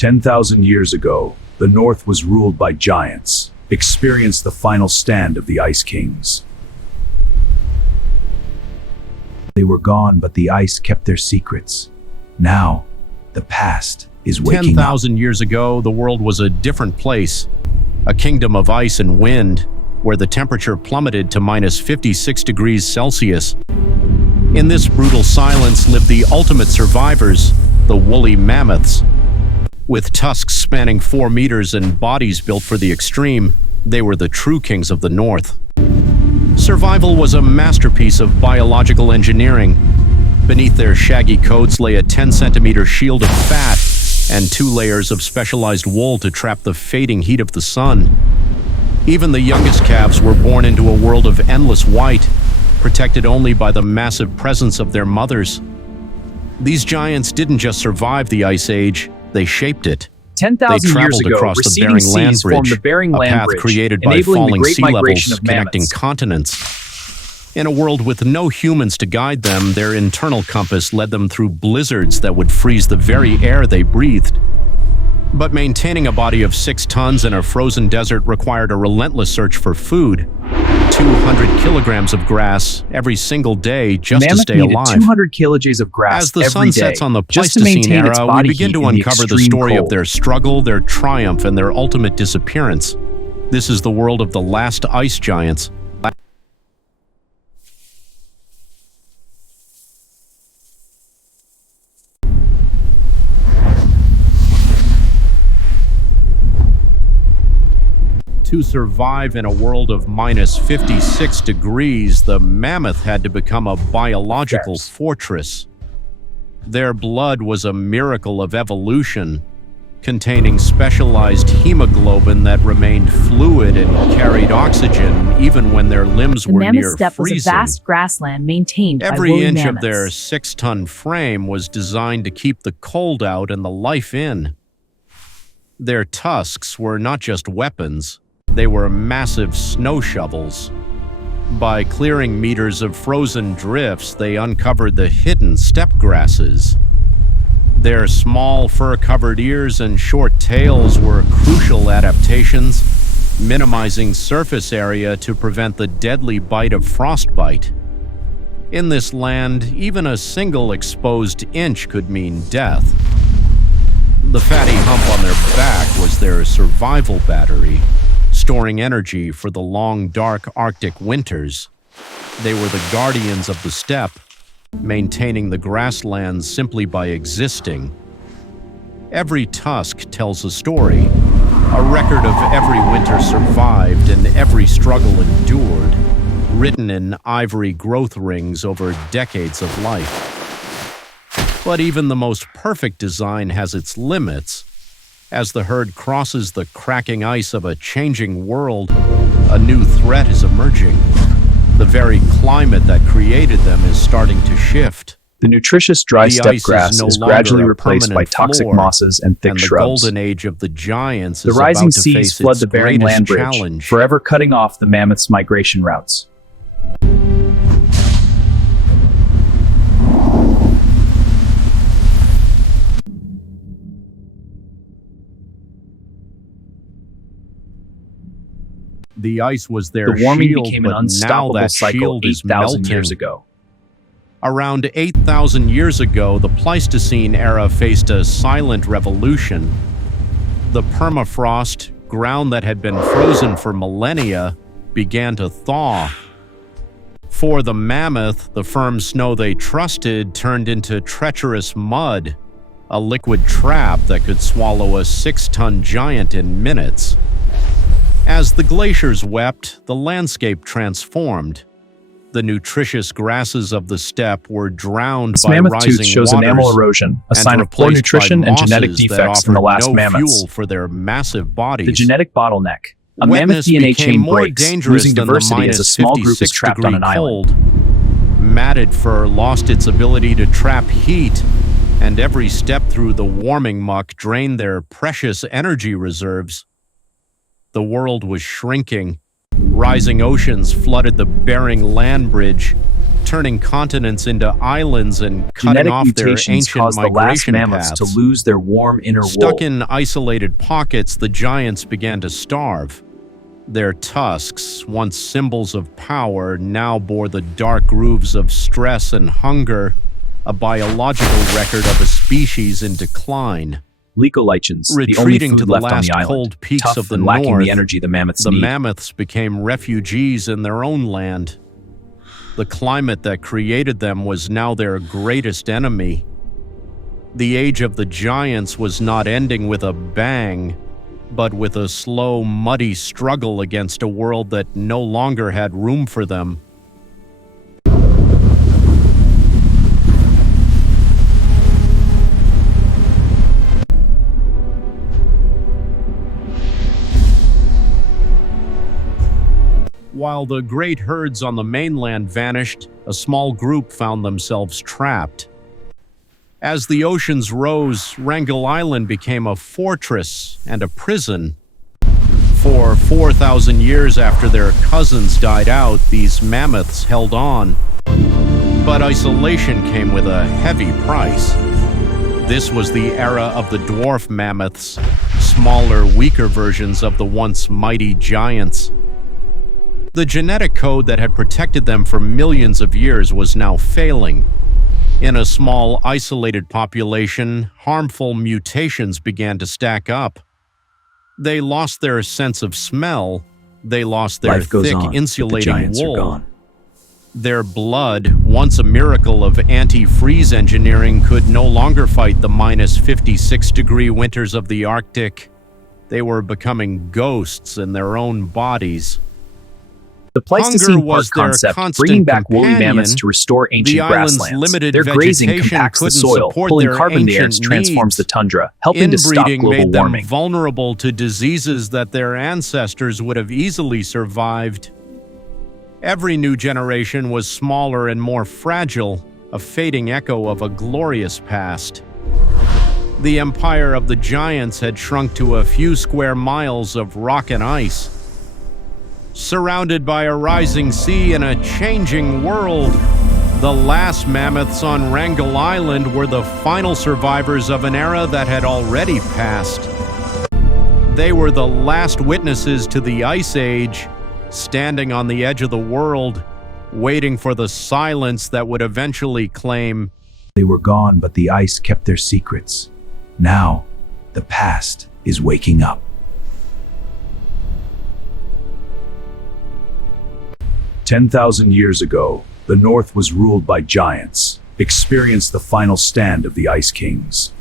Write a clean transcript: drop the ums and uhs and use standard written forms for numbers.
10,000 years ago, the North was ruled by giants, experienced the final stand of the Ice Kings. They were gone, but the ice kept their secrets. Now, the past is waking up. 10,000 years ago, the world was a different place. A kingdom of ice and wind, where the temperature plummeted to minus 56 degrees Celsius. In this brutal silence lived the ultimate survivors, the woolly mammoths. With tusks spanning 4 meters and bodies built for the extreme, they were the true kings of the North. Survival was a masterpiece of biological engineering. Beneath their shaggy coats lay a 10-centimeter shield of fat and 2 layers of specialized wool to trap the fading heat of the sun. Even the youngest calves were born into a world of endless white, protected only by the massive presence of their mothers. These giants didn't just survive the Ice Age, they shaped it. 10,000 years ago, across the receding Bering Land seas formed the Bridge, Bering a Land path Bridge, created by enabling the falling great sea migration levels of connecting mammoths. continents. In a world with no humans to guide them, their internal compass led them through blizzards that would freeze the very air they breathed. But maintaining a body of 6 tons in a frozen desert required a relentless search for food. 200 kilograms of grass every single day just to stay alive. 200 kilojoules of grass As the every sun day, sets on the just to Pleistocene maintain its era, we body begin heat to in uncover the extreme story of cold. their struggle, their triumph, and their ultimate disappearance. This is the world of the last ice giants. To survive in a world of minus 56 degrees, the mammoth had to become a biological fortress. Their blood was a miracle of evolution, containing specialized hemoglobin that remained fluid and carried oxygen even when their limbs The were mammoth near steppe was a freezing. vast grassland maintained by Every woolly inch mammoths. of their 6-ton frame was designed to keep the cold out and the life in. Their tusks were not just weapons, they were massive snow shovels. By clearing meters of frozen drifts, they uncovered the hidden steppe grasses. Their small fur-covered ears and short tails were crucial adaptations, minimizing surface area to prevent the deadly bite of frostbite. In this land, even a single exposed inch could mean death. The fatty hump on their back was their survival battery, storing energy for the long, dark Arctic winters. They were the guardians of the steppe, maintaining the grasslands simply by existing. Every tusk tells a story, a record of every winter survived and every struggle endured, written in ivory growth rings over decades of life. But even the most perfect design has its limits. As the herd crosses the cracking ice of a changing world, a new threat is emerging. The very climate that created them is starting to shift. The nutritious dry The steppe ice grass no is longer gradually a replaced by permanent toxic floor, mosses and thick and the shrubs. golden age of the giants The is rising about to seas face flood its the Bering greatest Land Bridge, challenge. forever cutting off the mammoth's migration routes. The ice was their The warming shield, became an but now unstoppable that cycle shield is 8,000 melting. years ago. Around 8,000 years ago, the Pleistocene era faced a silent revolution. The permafrost, ground that had been frozen for millennia, began to thaw. For the mammoth, the firm snow they trusted turned into treacherous mud, a liquid trap that could swallow a 6-ton giant in minutes. As the glaciers wept, the landscape transformed. The nutritious grasses of the steppe were drowned This by mammoth rising tooth shows waters enamel erosion, a and sign of poor replaced by nutrition and genetic mosses that defects in the offered last no mammoths. fuel for their massive bodies. The genetic bottleneck. A mammoth Wetness DNA became chain more breaks, dangerous losing than the diversity as a small group is 56 trapped on an degree island. cold. Matted fur lost its ability to trap heat, and every step through the warming muck drained their precious energy reserves. The world was shrinking. Rising oceans flooded the Bering Land Bridge, turning continents into islands and cutting Genetic off their mutations ancient caused the last migration mammoths paths. to lose their warm inner Stuck wool. in isolated pockets, the giants began to starve. Their tusks, once symbols of power, now bore the dark grooves of stress and hunger, a biological record of a species in decline. Leucolychans, the only Retreating food to the left on last the island, cold peaks tough of the and lacking north, the energy the mammoths the need. mammoths became refugees in their own land. The climate that created them was now their greatest enemy. The age of the giants was not ending with a bang, but with a slow, muddy struggle against a world that no longer had room for them. While the great herds on the mainland vanished, a small group found themselves trapped. As the oceans rose, Wrangel Island became a fortress and a prison. For 4,000 years after their cousins died out, these mammoths held on. But isolation came with a heavy price. This was the era of the dwarf mammoths, smaller, weaker versions of the once mighty giants. The genetic code that had protected them for millions of years was now failing. In a small, isolated population, harmful mutations began to stack up. They lost their sense of smell. They lost their Life goes thick, on, but the insulating giants are wool. gone. Their blood, once a miracle of anti-freeze engineering, could no longer fight the minus 56-degree winters of the Arctic. They were becoming ghosts in their own bodies. The Pleistocene Hunger was Park their concept, constant bringing back woolly companion. mammoths to restore ancient The island's grasslands. limited Their grazing vegetation compacts the couldn't soil, support pulling their carbon the air ancient transforms needs. the tundra, helping to stop Inbreeding global made them warming. vulnerable to diseases that their ancestors would have easily survived. Every new generation was smaller and more fragile, a fading echo of a glorious past. The empire of the giants had shrunk to a few square miles of rock and ice. Surrounded by a rising sea and a changing world, the last mammoths on Wrangel Island were the final survivors of an era that had already passed. They were the last witnesses to the Ice Age, standing on the edge of the world, waiting for the silence that would eventually claim. They were gone, but the ice kept their secrets. Now, the past is waking up. 10,000 years ago, the North was ruled by giants, experienced the final stand of the Ice Kings.